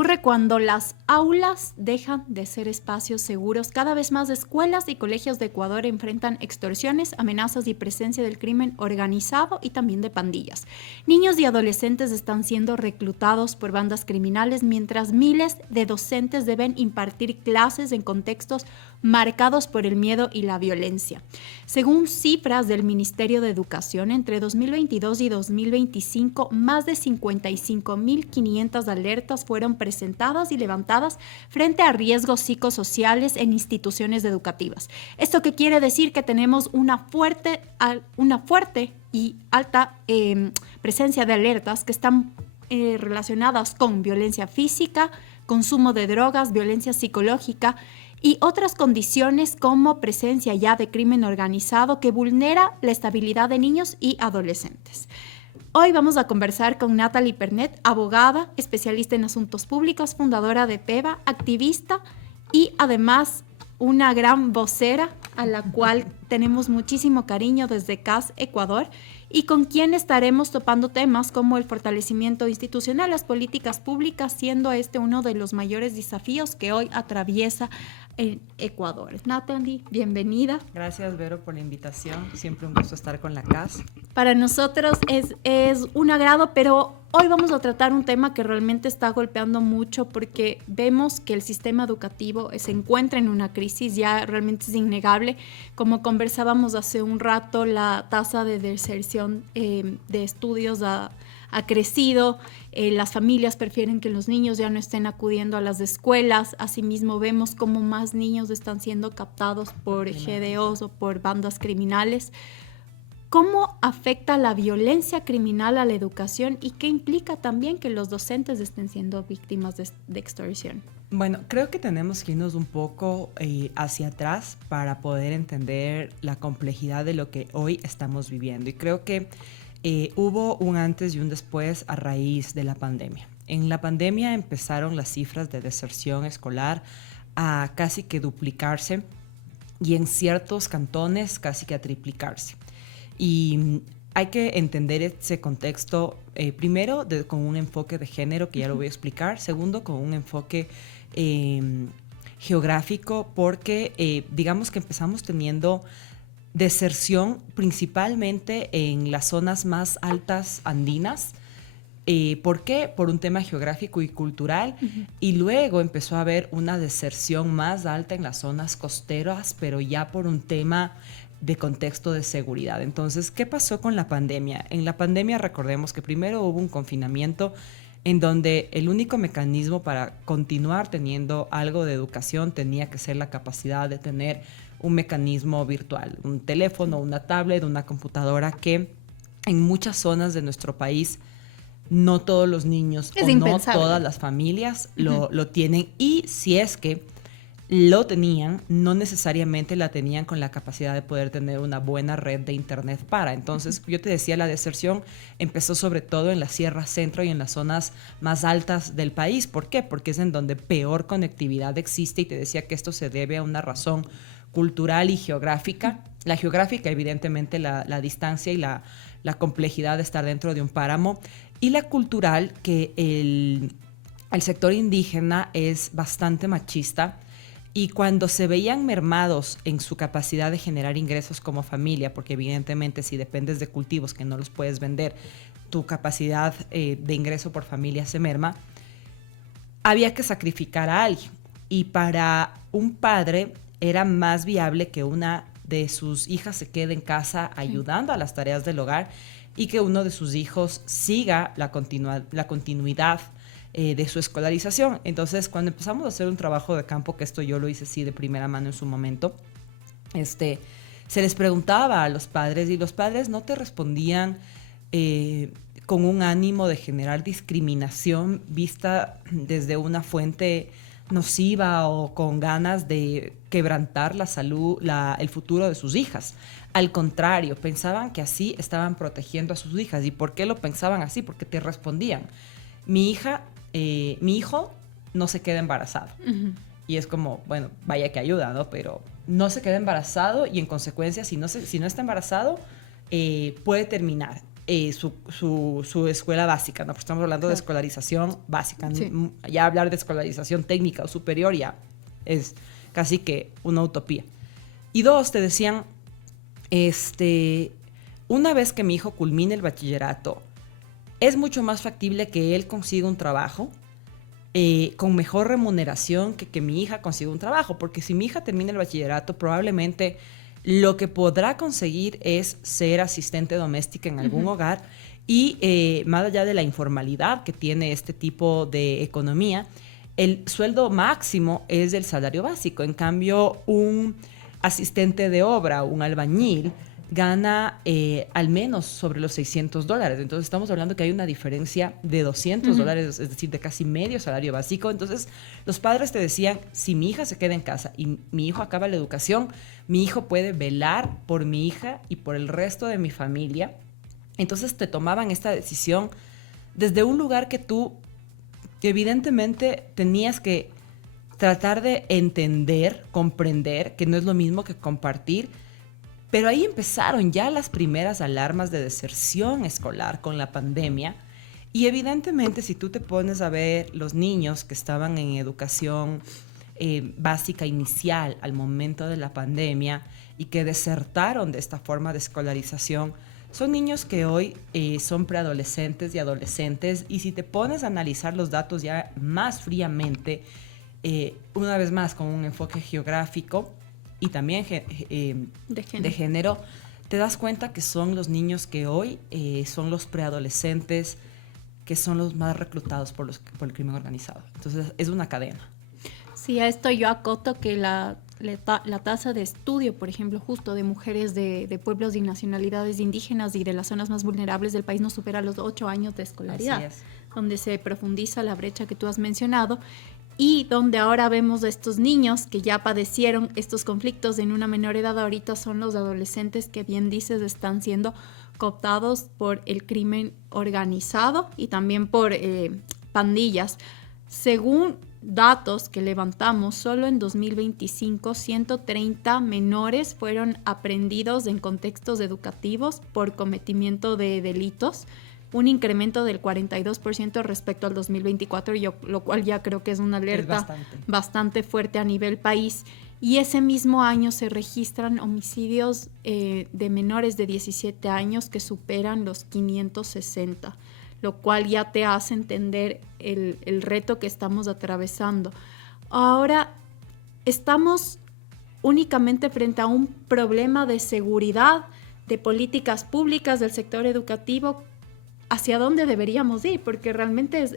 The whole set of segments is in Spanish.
ocurre cuando las aulas dejan de ser espacios seguros. Cada vez más escuelas y colegios de Ecuador enfrentan extorsiones, amenazas y presencia del crimen organizado y también de pandillas. Niños y adolescentes están siendo reclutados por bandas criminales, mientras miles de docentes deben impartir clases en contextos marcados por el miedo y la violencia. Según cifras del Ministerio de Educación, entre 2022 y 2025, más de 55.500 alertas fueron presentadas y levantadas frente a riesgos psicosociales en instituciones educativas. ¿Esto qué quiere decir? Que tenemos una fuerte y alta presencia de alertas que están relacionadas con violencia física, consumo de drogas, violencia psicológica y otras condiciones como presencia ya de crimen organizado que vulnera la estabilidad de niños y adolescentes. Hoy vamos a conversar con Natalie Pernet, abogada, especialista en asuntos públicos, fundadora de PEVA, activista y además una gran vocera a la cual tenemos muchísimo cariño desde CAS Ecuador y con quien estaremos topando temas como el fortalecimiento institucional, las políticas públicas, siendo este uno de los mayores desafíos que hoy atraviesa en Ecuador. Natalie, bienvenida. Gracias, Vero, por la invitación. Siempre un gusto estar con la CAS. Para nosotros es un agrado, pero hoy vamos a tratar un tema que realmente está golpeando mucho porque vemos que el sistema educativo se encuentra en una crisis, ya realmente es innegable. Como conversábamos hace un rato, la tasa de deserción de estudios ha crecido, las familias prefieren que los niños ya no estén acudiendo a las escuelas, asimismo vemos cómo más niños están siendo captados por GDOs o por bandas criminales. ¿Cómo afecta la violencia criminal a la educación y qué implica también que los docentes estén siendo víctimas de extorsión? Bueno, creo que tenemos que irnos un poco hacia atrás para poder entender la complejidad de lo que hoy estamos viviendo. Y creo que hubo un antes y un después a raíz de la pandemia. En la pandemia empezaron las cifras de deserción escolar a casi que duplicarse y en ciertos cantones casi que a triplicarse. Y hay que entender ese contexto, primero con un enfoque de género, que ya lo voy a explicar. Segundo, con un enfoque geográfico, porque digamos que empezamos teniendo deserción principalmente en las zonas más altas andinas. ¿Por qué? Por un tema geográfico y cultural. Y luego empezó a haber una deserción más alta en las zonas costeras, pero ya por un tema de contexto de seguridad. Entonces, ¿qué pasó con la pandemia? En la pandemia recordemos que primero hubo un confinamiento en donde el único mecanismo para continuar teniendo algo de educación tenía que ser la capacidad de tener un mecanismo virtual, un teléfono, una tablet, una computadora, que en muchas zonas de nuestro país no todos los niños o no todas las familias lo tienen, y si es que lo tenían, no necesariamente la tenían con la capacidad de poder tener una buena red de internet para. Entonces, yo te decía, la deserción empezó sobre todo en la Sierra Centro y en las zonas más altas del país. ¿Por qué? Porque es en donde peor conectividad existe, y te decía que esto se debe a una razón cultural y geográfica. La geográfica, evidentemente, la distancia y la complejidad de estar dentro de un páramo, y la cultural, que el sector indígena es bastante machista. Y cuando se veían mermados en su capacidad de generar ingresos como familia, porque evidentemente si dependes de cultivos que no los puedes vender, tu capacidad de ingreso por familia se merma, había que sacrificar a alguien. Y para un padre era más viable que una de sus hijas se quede en casa ayudando a las tareas del hogar y que uno de sus hijos siga la continuidad de su escolarización. Entonces, cuando empezamos a hacer un trabajo de campo, que esto yo lo hice sí de primera mano en su momento, se les preguntaba a los padres, y los padres no te respondían con un ánimo de generar discriminación vista desde una fuente nociva o con ganas de quebrantar la salud, el futuro de sus hijas. Al contrario, pensaban que así estaban protegiendo a sus hijas. ¿Y por qué lo pensaban así? Porque te respondían: mi hijo no se queda embarazado. Y es como, bueno, vaya que ayuda, ¿no? Pero no se queda embarazado, y en consecuencia, si no está embarazado, puede terminar. su escuela básica, ¿no? Porque estamos hablando de escolarización básica. Sí. Ya hablar de escolarización técnica o superior ya es casi que una utopía. Y dos, te decían, una vez que mi hijo culmine el bachillerato, es mucho más factible que él consiga un trabajo con mejor remuneración que mi hija consiga un trabajo, porque si mi hija termina el bachillerato, probablemente lo que podrá conseguir es ser asistente doméstica en algún hogar y más allá de la informalidad que tiene este tipo de economía, el sueldo máximo es del salario básico. En cambio, un asistente de obra, un albañil, gana al menos sobre los $600. Entonces estamos hablando que hay una diferencia de $200, es decir, de casi medio salario básico. Entonces los padres te decían, si mi hija se queda en casa y mi hijo acaba la educación, mi hijo puede velar por mi hija y por el resto de mi familia. Entonces te tomaban esta decisión desde un lugar que tú evidentemente tenías que tratar de entender, comprender, que no es lo mismo que compartir. Pero ahí empezaron ya las primeras alarmas de deserción escolar con la pandemia. Y evidentemente, si tú te pones a ver los niños que estaban en educación básica inicial al momento de la pandemia y que desertaron de esta forma de escolarización, son niños que hoy son preadolescentes y adolescentes. Y si te pones a analizar los datos ya más fríamente, una vez más con un enfoque geográfico, y también de género, te das cuenta que son los niños que hoy son los preadolescentes, que son los más reclutados por el crimen organizado. Entonces, es una cadena. Sí, a esto yo acoto que la tasa de estudio, por ejemplo, justo de mujeres de pueblos y nacionalidades indígenas y de las zonas más vulnerables del país no supera los 8 años de escolaridad, Así es. donde se profundiza la brecha que tú has mencionado. Y donde ahora vemos a estos niños que ya padecieron estos conflictos en una menor edad, ahorita son los adolescentes que bien dices están siendo cooptados por el crimen organizado y también por pandillas. Según datos que levantamos, solo en 2025 130 menores fueron aprehendidos en contextos educativos por cometimiento de delitos, un incremento del 42% respecto al 2024, lo cual ya creo que es una alerta bastante fuerte a nivel país. Y ese mismo año se registran homicidios de menores de 17 años que superan los 560, lo cual ya te hace entender el reto que estamos atravesando. Ahora, estamos únicamente frente a un problema de seguridad, de políticas públicas del sector educativo. ¿Hacia dónde deberíamos ir? Porque realmente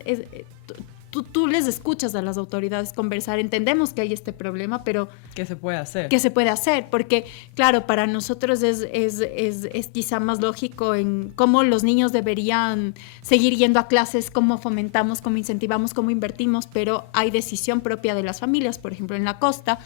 tú les escuchas a las autoridades conversar, entendemos que hay este problema, pero ¿qué se puede hacer? ¿Qué se puede hacer? Porque, claro, para nosotros es quizá más lógico en cómo los niños deberían seguir yendo a clases, cómo fomentamos, cómo incentivamos, cómo invertimos, pero hay decisión propia de las familias. Por ejemplo, en la costa,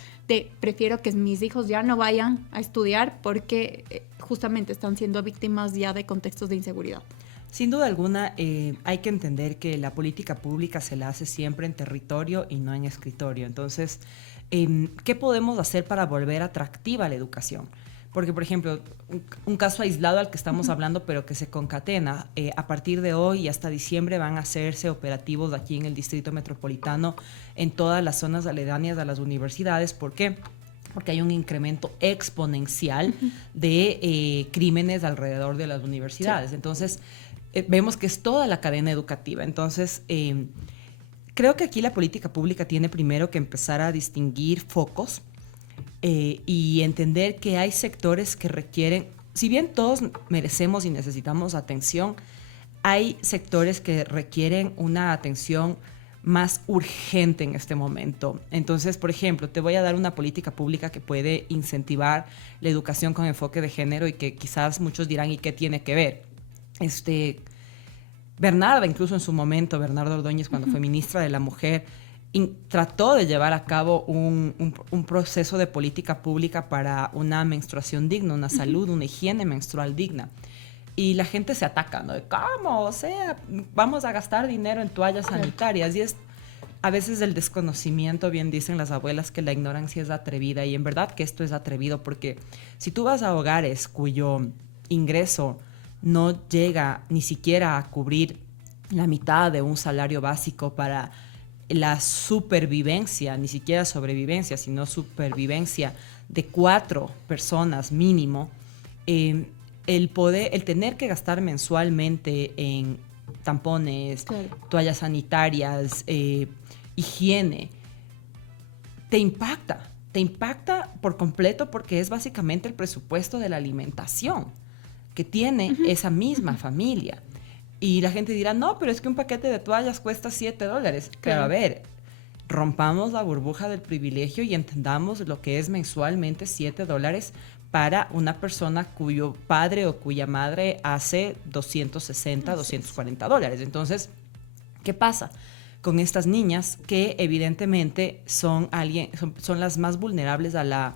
prefiero que mis hijos ya no vayan a estudiar porque justamente están siendo víctimas ya de contextos de inseguridad. Sin duda alguna, hay que entender que la política pública se la hace siempre en territorio y no en escritorio. Entonces, ¿qué podemos hacer para volver atractiva la educación? Porque, por ejemplo, un caso aislado al que estamos hablando, pero que se concatena, a partir de hoy y hasta diciembre van a hacerse operativos aquí en el Distrito Metropolitano, en todas las zonas aledañas a las universidades. ¿Por qué? Porque hay un incremento exponencial de crímenes alrededor de las universidades. Sí. Entonces, vemos que es toda la cadena educativa. Entonces, creo que aquí la política pública tiene primero que empezar a distinguir focos y entender que hay sectores que requieren, si bien todos merecemos y necesitamos atención, hay sectores que requieren una atención más urgente en este momento. Entonces, por ejemplo, te voy a dar una política pública que puede incentivar la educación con enfoque de género y que quizás muchos dirán, ¿y qué tiene que ver? Bernarda, incluso en su momento, Bernarda Ordóñez, cuando fue ministra de la Mujer, trató de llevar a cabo un proceso de política pública para una menstruación digna, una salud, una higiene menstrual digna. Y la gente se ataca, ¿no? ¿Cómo? O sea, vamos a gastar dinero en toallas sanitarias. Y es a veces el desconocimiento, bien dicen las abuelas, que la ignorancia es atrevida. Y en verdad que esto es atrevido porque si tú vas a hogares cuyo ingreso no llega ni siquiera a cubrir la mitad de un salario básico para la supervivencia, ni siquiera sobrevivencia, sino supervivencia de 4 personas mínimo, el tener que gastar mensualmente en tampones, claro, toallas sanitarias, higiene, te impacta por completo porque es básicamente el presupuesto de la alimentación que tiene esa misma familia. Y la gente dirá, no, pero es que un paquete de toallas cuesta $7. Claro. Pero a ver, rompamos la burbuja del privilegio y entendamos lo que es mensualmente $7 para una persona cuyo padre o cuya madre hace $260, $240. Entonces, ¿qué pasa con estas niñas que evidentemente son las más vulnerables a la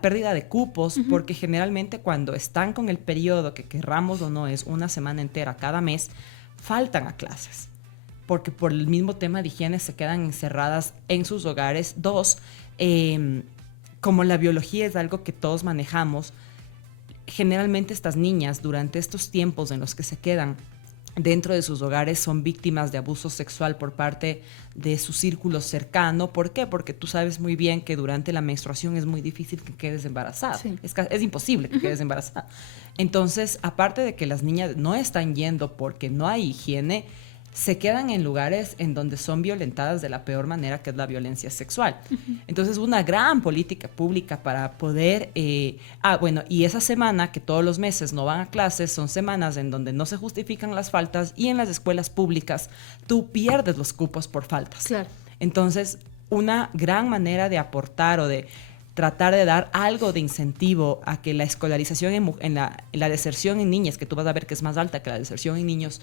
pérdida de cupos? Porque generalmente cuando están con el periodo, que querramos o no es una semana entera cada mes, faltan a clases porque por el mismo tema de higiene se quedan encerradas en sus hogares. 2, como la biología es algo que todos manejamos, generalmente estas niñas durante estos tiempos en los que se quedan dentro de sus hogares son víctimas de abuso sexual por parte de su círculo cercano. ¿Por qué? Porque tú sabes muy bien que durante la menstruación es muy difícil que quedes embarazada. Sí. Es imposible que quedes embarazada. Entonces, aparte de que las niñas no están yendo porque no hay higiene, se quedan en lugares en donde son violentadas de la peor manera, que es la violencia sexual. Entonces, una gran política pública para poder... bueno, y esa semana que todos los meses no van a clases, son semanas en donde no se justifican las faltas y en las escuelas públicas tú pierdes los cupos por faltas. Claro. Entonces, una gran manera de aportar o de tratar de dar algo de incentivo a que la escolarización en la deserción en niñas, que tú vas a ver que es más alta que la deserción en niños,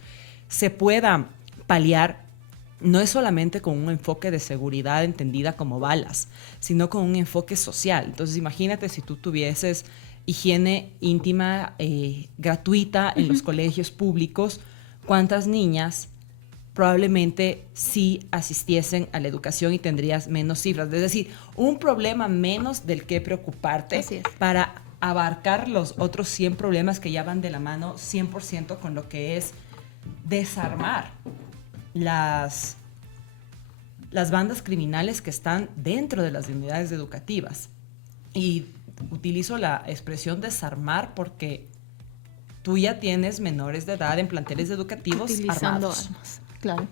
se pueda paliar, no es solamente con un enfoque de seguridad entendida como balas, sino con un enfoque social. Entonces, imagínate si tú tuvieses higiene íntima gratuita en los colegios públicos, ¿cuántas niñas probablemente sí asistiesen a la educación y tendrías menos cifras? Es decir, un problema menos del que preocuparte para abarcar los otros 100 problemas que ya van de la mano 100% con lo que es desarmar las bandas criminales que están dentro de las unidades educativas. Y utilizo la expresión desarmar porque tú ya tienes menores de edad en planteles educativos utilizando armados. Armas, claro.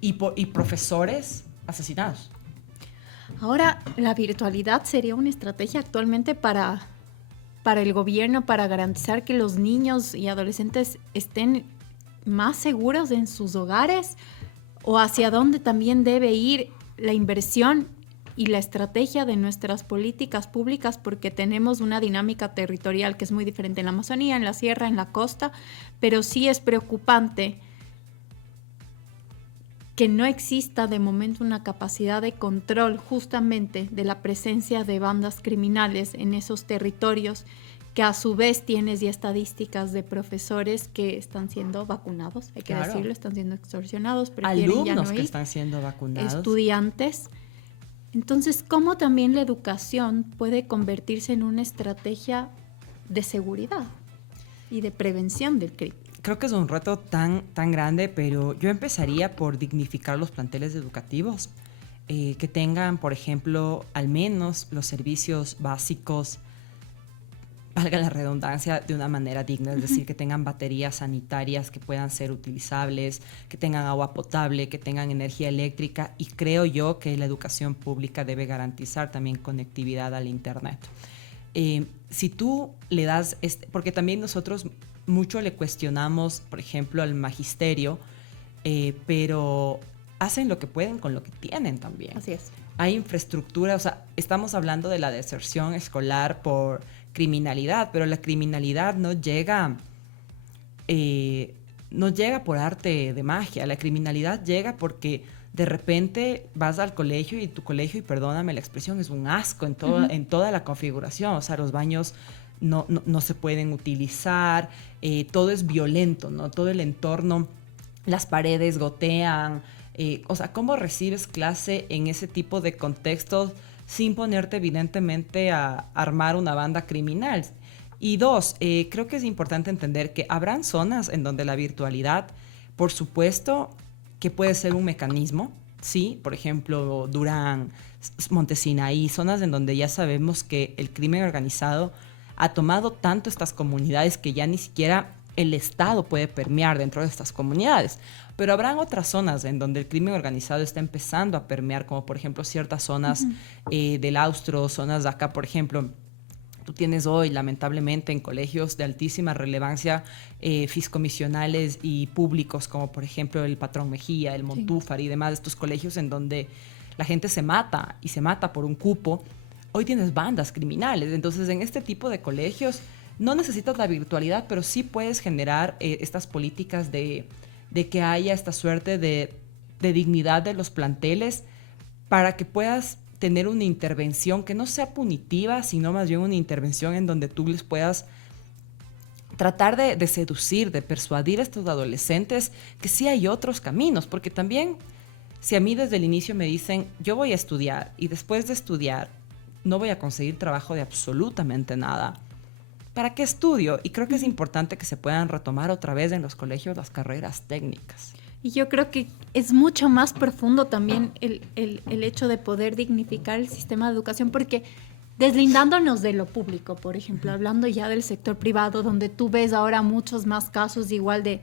Y profesores asesinados. Ahora, la virtualidad sería una estrategia actualmente para el gobierno para garantizar que los niños y adolescentes estén más seguros en sus hogares, o hacia dónde también debe ir la inversión y la estrategia de nuestras políticas públicas, porque tenemos una dinámica territorial que es muy diferente en la Amazonía, en la sierra, en la costa, pero sí es preocupante que no exista de momento una capacidad de control justamente de la presencia de bandas criminales en esos territorios, que a su vez tienes ya estadísticas de profesores que están siendo vacunados, hay que decirlo, están siendo extorsionados, alumnos ya no ir, que están siendo vacunados, estudiantes. Entonces, ¿cómo también la educación puede convertirse en una estrategia de seguridad y de prevención del crimen? Creo que es un reto tan grande, pero yo empezaría por dignificar los planteles educativos, que tengan, por ejemplo, al menos los servicios básicos, valga la redundancia, de una manera digna, es decir, que tengan baterías sanitarias que puedan ser utilizables, que tengan agua potable, que tengan energía eléctrica, y creo yo que la educación pública debe garantizar también conectividad al Internet. Si tú le das, porque también nosotros mucho le cuestionamos, por ejemplo, al magisterio, pero hacen lo que pueden con lo que tienen también. Así es. Hay infraestructura, o sea, estamos hablando de la deserción escolar por criminalidad, pero la criminalidad no llega por arte de magia. La criminalidad llega porque de repente vas al colegio y tu colegio, y perdóname la expresión, es un asco en toda la configuración. O sea, los baños no se pueden utilizar, todo es violento, ¿no? Todo el entorno, las paredes gotean. O sea, ¿cómo recibes clase en ese tipo de contextos sin ponerte evidentemente a armar una banda criminal? Y dos, creo que es importante entender que habrán zonas en donde la virtualidad, por supuesto, que puede ser un mecanismo, ¿sí? Por ejemplo, Durán, Montesinaí, zonas en donde ya sabemos que el crimen organizado ha tomado tanto estas comunidades que ya ni siquiera el Estado puede permear dentro de estas comunidades. Pero habrán otras zonas en donde el crimen organizado está empezando a permear, como por ejemplo ciertas zonas del Austro, zonas de acá, por ejemplo. Tú tienes hoy, lamentablemente, en colegios de altísima relevancia fiscomisionales y públicos, como por ejemplo el Patrón Mejía, el Montúfar y demás, estos colegios en donde la gente se mata y se mata por un cupo. Hoy tienes bandas criminales. Entonces, en este tipo de colegios no necesitas la virtualidad, pero sí puedes generar estas políticas de que haya esta suerte de dignidad de los planteles para que puedas tener una intervención que no sea punitiva, sino más bien una intervención en donde tú les puedas tratar de seducir, de persuadir a estos adolescentes que sí hay otros caminos, porque también si a mí desde el inicio me dicen yo voy a estudiar y después de estudiar no voy a conseguir trabajo de absolutamente nada, ¿para qué estudio? Y creo que es importante que se puedan retomar otra vez en los colegios las carreras técnicas. Y yo creo que es mucho más profundo también el hecho de poder dignificar el sistema de educación, porque deslindándonos de lo público, por ejemplo, hablando ya del sector privado, donde tú ves ahora muchos más casos igual de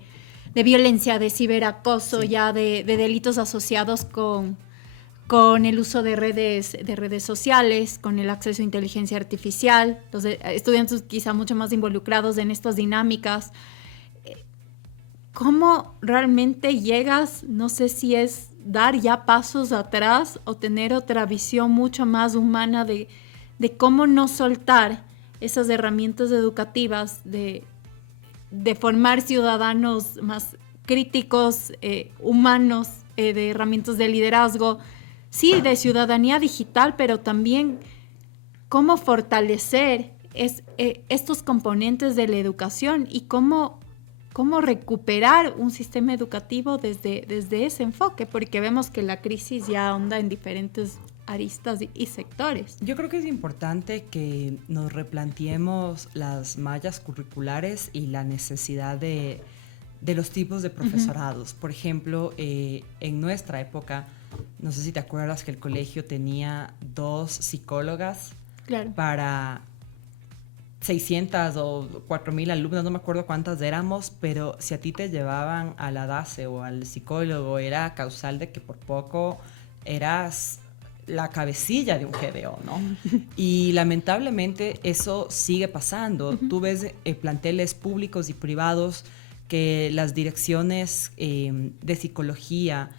violencia, de ciberacoso, ya de delitos asociados con el uso de redes sociales, con el acceso a inteligencia artificial, los estudiantes quizá mucho más involucrados en estas dinámicas. ¿Cómo realmente llegas? No sé si es dar ya pasos atrás o tener otra visión mucho más humana de cómo no soltar esas herramientas educativas, de formar ciudadanos más críticos, humanos, de herramientas de liderazgo, sí, de ciudadanía digital, pero también cómo fortalecer estos componentes de la educación y cómo recuperar un sistema educativo desde ese enfoque, porque vemos que la crisis ya ahonda en diferentes aristas y sectores. Yo creo que es importante que nos replanteemos las mallas curriculares y la necesidad de los tipos de profesorados. Por ejemplo, en nuestra época, no sé si te acuerdas que el colegio tenía 2 psicólogas para 600 o 4,000 alumnos, no me acuerdo cuántas éramos, pero si a ti te llevaban a la DACE o al psicólogo, era causal de que por poco eras la cabecilla de un GDO, ¿no? Y lamentablemente eso sigue pasando. Tú ves planteles públicos y privados que las direcciones de psicología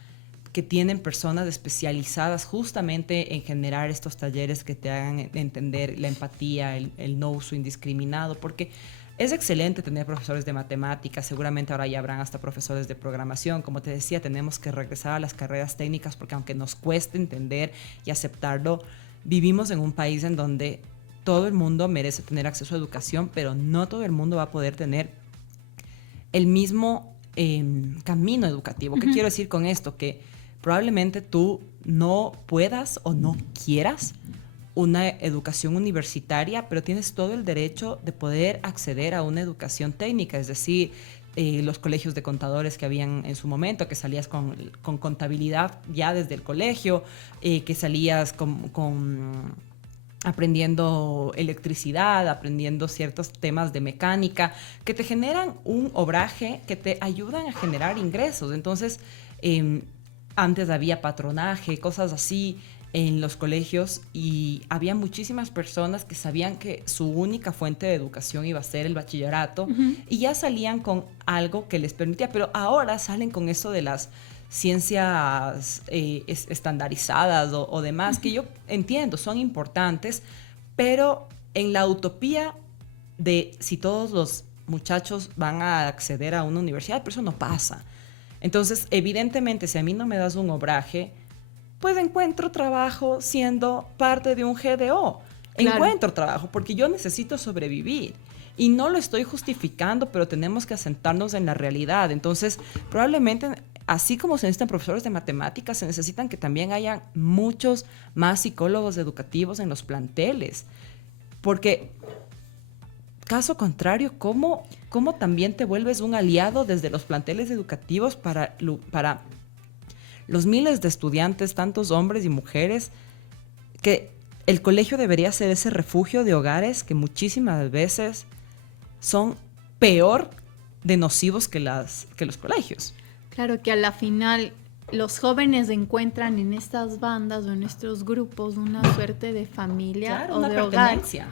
que tienen personas especializadas justamente en generar estos talleres que te hagan entender la empatía, el no uso indiscriminado, porque es excelente tener profesores de matemáticas, seguramente ahora ya habrán hasta profesores de programación. Como te decía, tenemos que regresar a las carreras técnicas porque aunque nos cueste entender y aceptarlo, vivimos en un país en donde todo el mundo merece tener acceso a educación, pero no todo el mundo va a poder tener el mismo camino educativo. ¿Qué quiero decir con esto? Que probablemente tú no puedas o no quieras una educación universitaria, pero tienes todo el derecho de poder acceder a una educación técnica, es decir, los colegios de contadores que habían en su momento, que salías con contabilidad ya desde el colegio, que salías con aprendiendo electricidad, aprendiendo ciertos temas de mecánica, que te generan un obraje, que te ayudan a generar ingresos. Entonces, antes había patronaje, cosas así en los colegios y había muchísimas personas que sabían que su única fuente de educación iba a ser el bachillerato y ya salían con algo que les permitía, pero ahora salen con eso de las ciencias estandarizadas o demás, que yo entiendo, son importantes, pero en la utopía de si todos los muchachos van a acceder a una universidad, pero eso no pasa. Entonces, evidentemente, si a mí no me das un obraje, pues encuentro trabajo siendo parte de un GDO. Claro. Encuentro trabajo porque yo necesito sobrevivir. Y no lo estoy justificando, pero tenemos que asentarnos en la realidad. Entonces, probablemente, así como se necesitan profesores de matemáticas, se necesitan que también haya muchos más psicólogos educativos en los planteles. Porque caso contrario, ¿cómo también te vuelves un aliado desde los planteles educativos para los miles de estudiantes, tantos hombres y mujeres, que el colegio debería ser ese refugio de hogares que muchísimas veces son peor de nocivos que los colegios? Claro que a la final los jóvenes encuentran en estas bandas o en estos grupos una suerte de familia, claro, o una de hogar pertenencia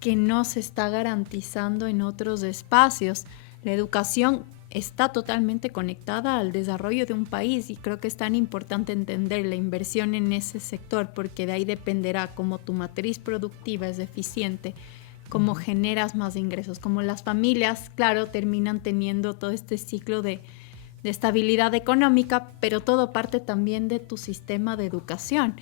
que no se está garantizando en otros espacios. La educación está totalmente conectada al desarrollo de un país y creo que es tan importante entender la inversión en ese sector, porque de ahí dependerá cómo tu matriz productiva es eficiente, cómo generas más ingresos, como las familias, claro, terminan teniendo todo este ciclo de estabilidad económica, pero todo parte también de tu sistema de educación.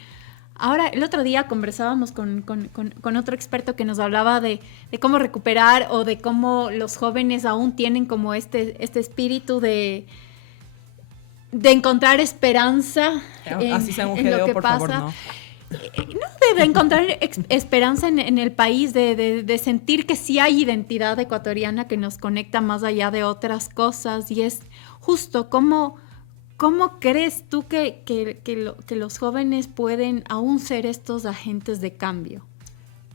Ahora, el otro día conversábamos con otro experto que nos hablaba de cómo recuperar, o de cómo los jóvenes aún tienen como este espíritu de encontrar esperanza así sea un en lo GDO, que por pasa. favor, no. No, de encontrar esperanza en el país, de sentir que sí hay identidad ecuatoriana que nos conecta más allá de otras cosas, y es justo cómo crees tú que los jóvenes pueden aún ser estos agentes de cambio.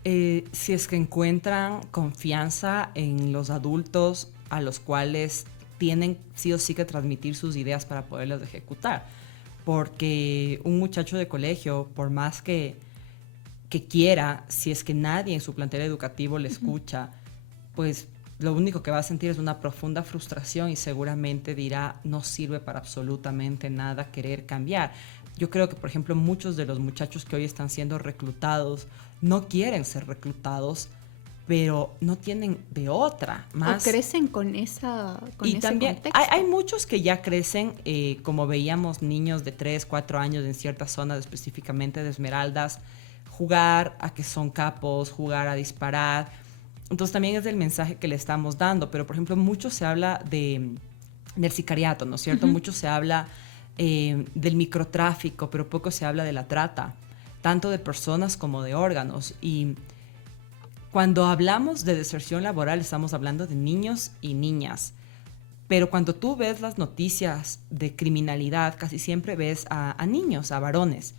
Si es que encuentran confianza en los adultos a los cuales tienen sí o sí que transmitir sus ideas para poderlas ejecutar. Porque un muchacho de colegio, por más que quiera, si es que nadie en su plantel educativo le escucha, pues lo único que va a sentir es una profunda frustración y seguramente dirá, no sirve para absolutamente nada querer cambiar. Yo creo que, por ejemplo, muchos de los muchachos que hoy están siendo reclutados no quieren ser reclutados, pero no tienen de otra más. O crecen con ese también contexto. hay muchos que ya crecen, como veíamos, niños de 3, 4 años en ciertas zonas, específicamente de Esmeraldas, jugar a que son capos, jugar a disparar. Entonces también es el mensaje que le estamos dando. Pero, por ejemplo, mucho se habla del sicariato, ¿no es cierto? Mucho se habla del microtráfico, pero poco se habla de la trata, tanto de personas como de órganos. Y cuando hablamos de deserción laboral, estamos hablando de niños y niñas. Pero cuando tú ves las noticias de criminalidad, casi siempre ves a niños, a varones.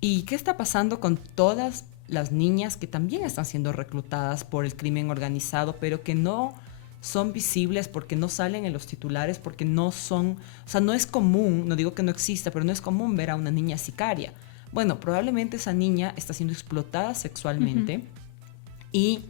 ¿Y qué está pasando con todas las niñas que también están siendo reclutadas por el crimen organizado, pero que no son visibles porque no salen en los titulares, porque no son, o sea, no es común, no digo que no exista, pero no es común ver a una niña sicaria? Bueno, probablemente esa niña está siendo explotada sexualmente. Y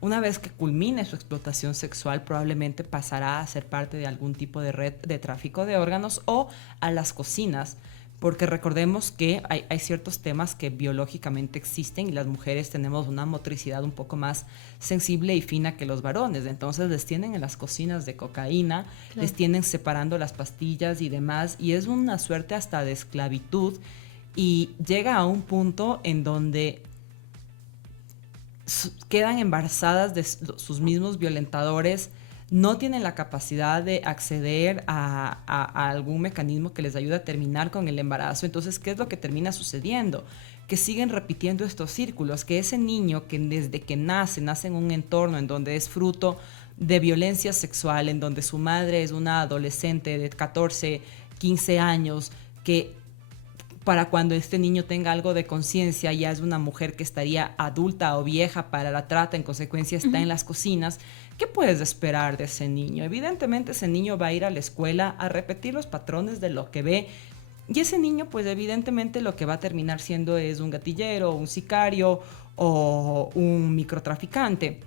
una vez que culmine su explotación sexual, probablemente pasará a ser parte de algún tipo de red de tráfico de órganos o a las cocinas, porque recordemos que hay ciertos temas que biológicamente existen y las mujeres tenemos una motricidad un poco más sensible y fina que los varones. Entonces les tienen en las cocinas de cocaína, claro, les tienen separando las pastillas y demás, y es una suerte hasta de esclavitud, y llega a un punto en donde quedan embarazadas de sus mismos violentadores, no tienen la capacidad de acceder a algún mecanismo que les ayude a terminar con el embarazo. Entonces, ¿qué es lo que termina sucediendo? Que siguen repitiendo estos círculos, que ese niño que desde que nace en un entorno en donde es fruto de violencia sexual, en donde su madre es una adolescente de 14, 15 años, que para cuando este niño tenga algo de conciencia ya es una mujer que estaría adulta o vieja para la trata, en consecuencia está en las cocinas. ¿Qué puedes esperar de ese niño? Evidentemente ese niño va a ir a la escuela a repetir los patrones de lo que ve, y ese niño pues evidentemente lo que va a terminar siendo es un gatillero, un sicario o un microtraficante.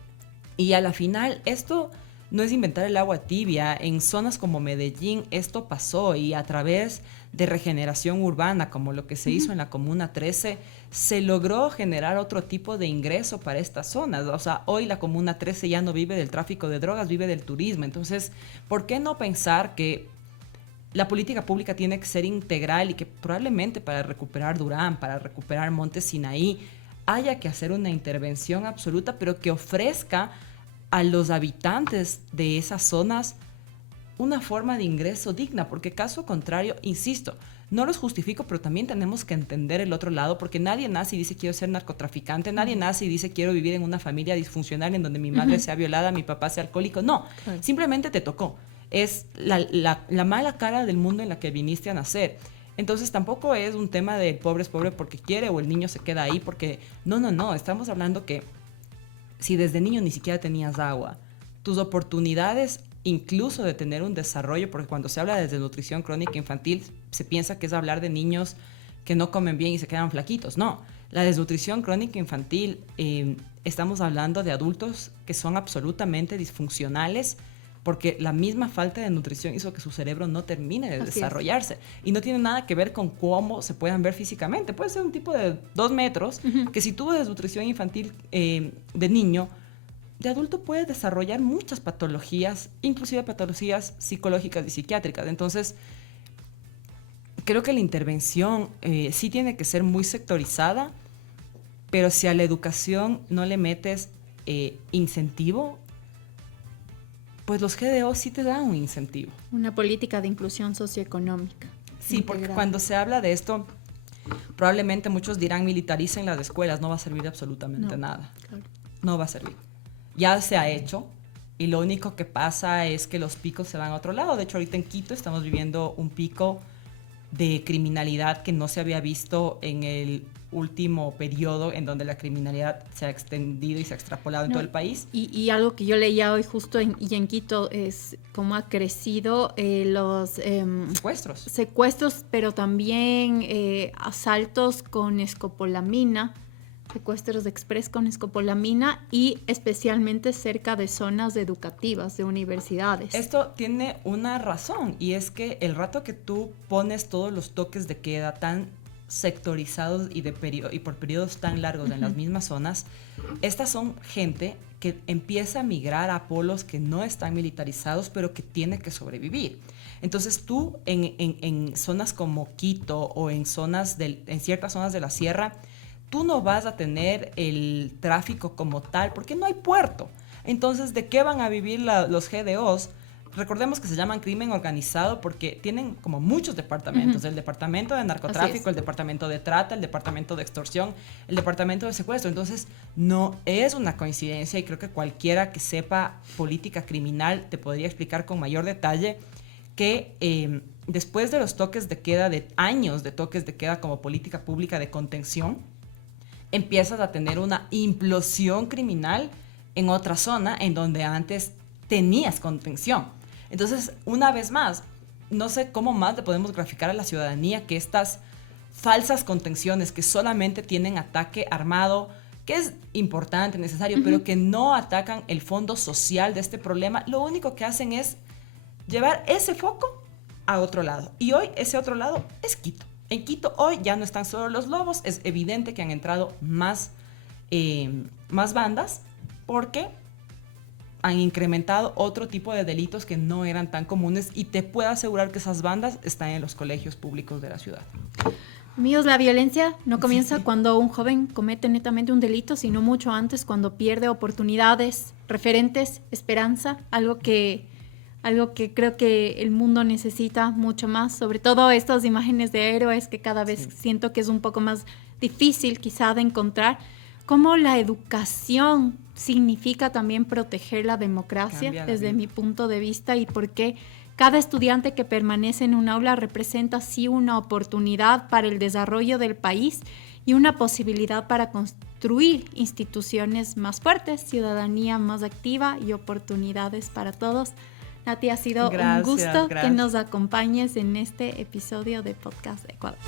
Y a la final esto no es inventar el agua tibia. En zonas como Medellín esto pasó, y a través de regeneración urbana, como lo que se hizo en la Comuna 13, se logró generar otro tipo de ingreso para estas zonas. O sea, hoy la Comuna 13 ya no vive del tráfico de drogas, vive del turismo. Entonces, ¿por qué no pensar que la política pública tiene que ser integral, y que probablemente para recuperar Durán, para recuperar Monte Sinaí, haya que hacer una intervención absoluta, pero que ofrezca a los habitantes de esas zonas una forma de ingreso digna, porque caso contrario, insisto, no los justifico, pero también tenemos que entender el otro lado, porque nadie nace y dice quiero ser narcotraficante, nadie nace y dice quiero vivir en una familia disfuncional en donde mi madre sea violada, mi papá sea alcohólico. No, simplemente te tocó. Es la mala cara del mundo en la que viniste a nacer. Entonces tampoco es un tema de el pobre es pobre porque quiere o el niño se queda ahí porque... No, estamos hablando que si desde niño ni siquiera tenías agua, tus oportunidades incluso de tener un desarrollo, porque cuando se habla de desnutrición crónica infantil se piensa que es hablar de niños que no comen bien y se quedan flaquitos. No, la desnutrición crónica infantil, estamos hablando de adultos que son absolutamente disfuncionales porque la misma falta de nutrición hizo que su cerebro no termine de desarrollarse. Y no tiene nada que ver con cómo se puedan ver físicamente. Puede ser un tipo de 2 metros que si tuvo desnutrición infantil de niño, de adulto puede desarrollar muchas patologías, inclusive patologías psicológicas y psiquiátricas. Entonces, creo que la intervención sí tiene que ser muy sectorizada, pero si a la educación no le metes incentivo, pues los GDO sí te dan un incentivo. Una política de inclusión socioeconómica. Sí, porque cuando se habla de esto, probablemente muchos dirán militaricen las escuelas, no va a servir de absolutamente nada. Claro. No va a servir. Ya se ha hecho y lo único que pasa es que los picos se van a otro lado. De hecho, ahorita en Quito estamos viviendo un pico de criminalidad que no se había visto en el último periodo en donde la criminalidad se ha extendido y se ha extrapolado en todo el país. Y algo que yo leía hoy justo en Quito es cómo ha crecido los secuestros, pero también asaltos con escopolamina, secuestros de express con escopolamina y especialmente cerca de zonas educativas, de universidades. Esto tiene una razón y es que el rato que tú pones todos los toques de queda tan sectorizados y por periodos tan largos en las mismas zonas, estas son gente que empieza a migrar a polos que no están militarizados pero que tiene que sobrevivir. Entonces tú en zonas como Quito o en ciertas zonas de la sierra, tú no vas a tener el tráfico como tal porque no hay puerto. Entonces, ¿de qué van a vivir los GDOs? Recordemos que se llaman crimen organizado porque tienen como muchos departamentos. El departamento de narcotráfico, el departamento de trata, el departamento de extorsión, el departamento de secuestro. Entonces, no es una coincidencia y creo que cualquiera que sepa política criminal te podría explicar con mayor detalle que después de los toques de queda, de años de toques de queda como política pública de contención, empiezas a tener una implosión criminal en otra zona en donde antes tenías contención. Entonces, una vez más, no sé cómo más le podemos graficar a la ciudadanía que estas falsas contenciones que solamente tienen ataque armado, que es importante, necesario, pero que no atacan el fondo social de este problema, lo único que hacen es llevar ese foco a otro lado. Y hoy ese otro lado es Quito. En Quito hoy ya no están solo los lobos, es evidente que han entrado más bandas porque han incrementado otro tipo de delitos que no eran tan comunes y te puedo asegurar que esas bandas están en los colegios públicos de la ciudad. Amigos, la violencia no comienza cuando un joven comete netamente un delito, sino mucho antes, cuando pierde oportunidades, referentes, esperanza, algo que creo que el mundo necesita mucho más, sobre todo estas imágenes de héroes que cada vez siento que es un poco más difícil quizá de encontrar. Cómo la educación significa también proteger la democracia desde mi punto de vista y por qué cada estudiante que permanece en un aula representa sí una oportunidad para el desarrollo del país y una posibilidad para construir instituciones más fuertes, ciudadanía más activa y oportunidades para todos. Nati, ha sido un gusto que nos acompañes en este episodio de Podcast Ecuador.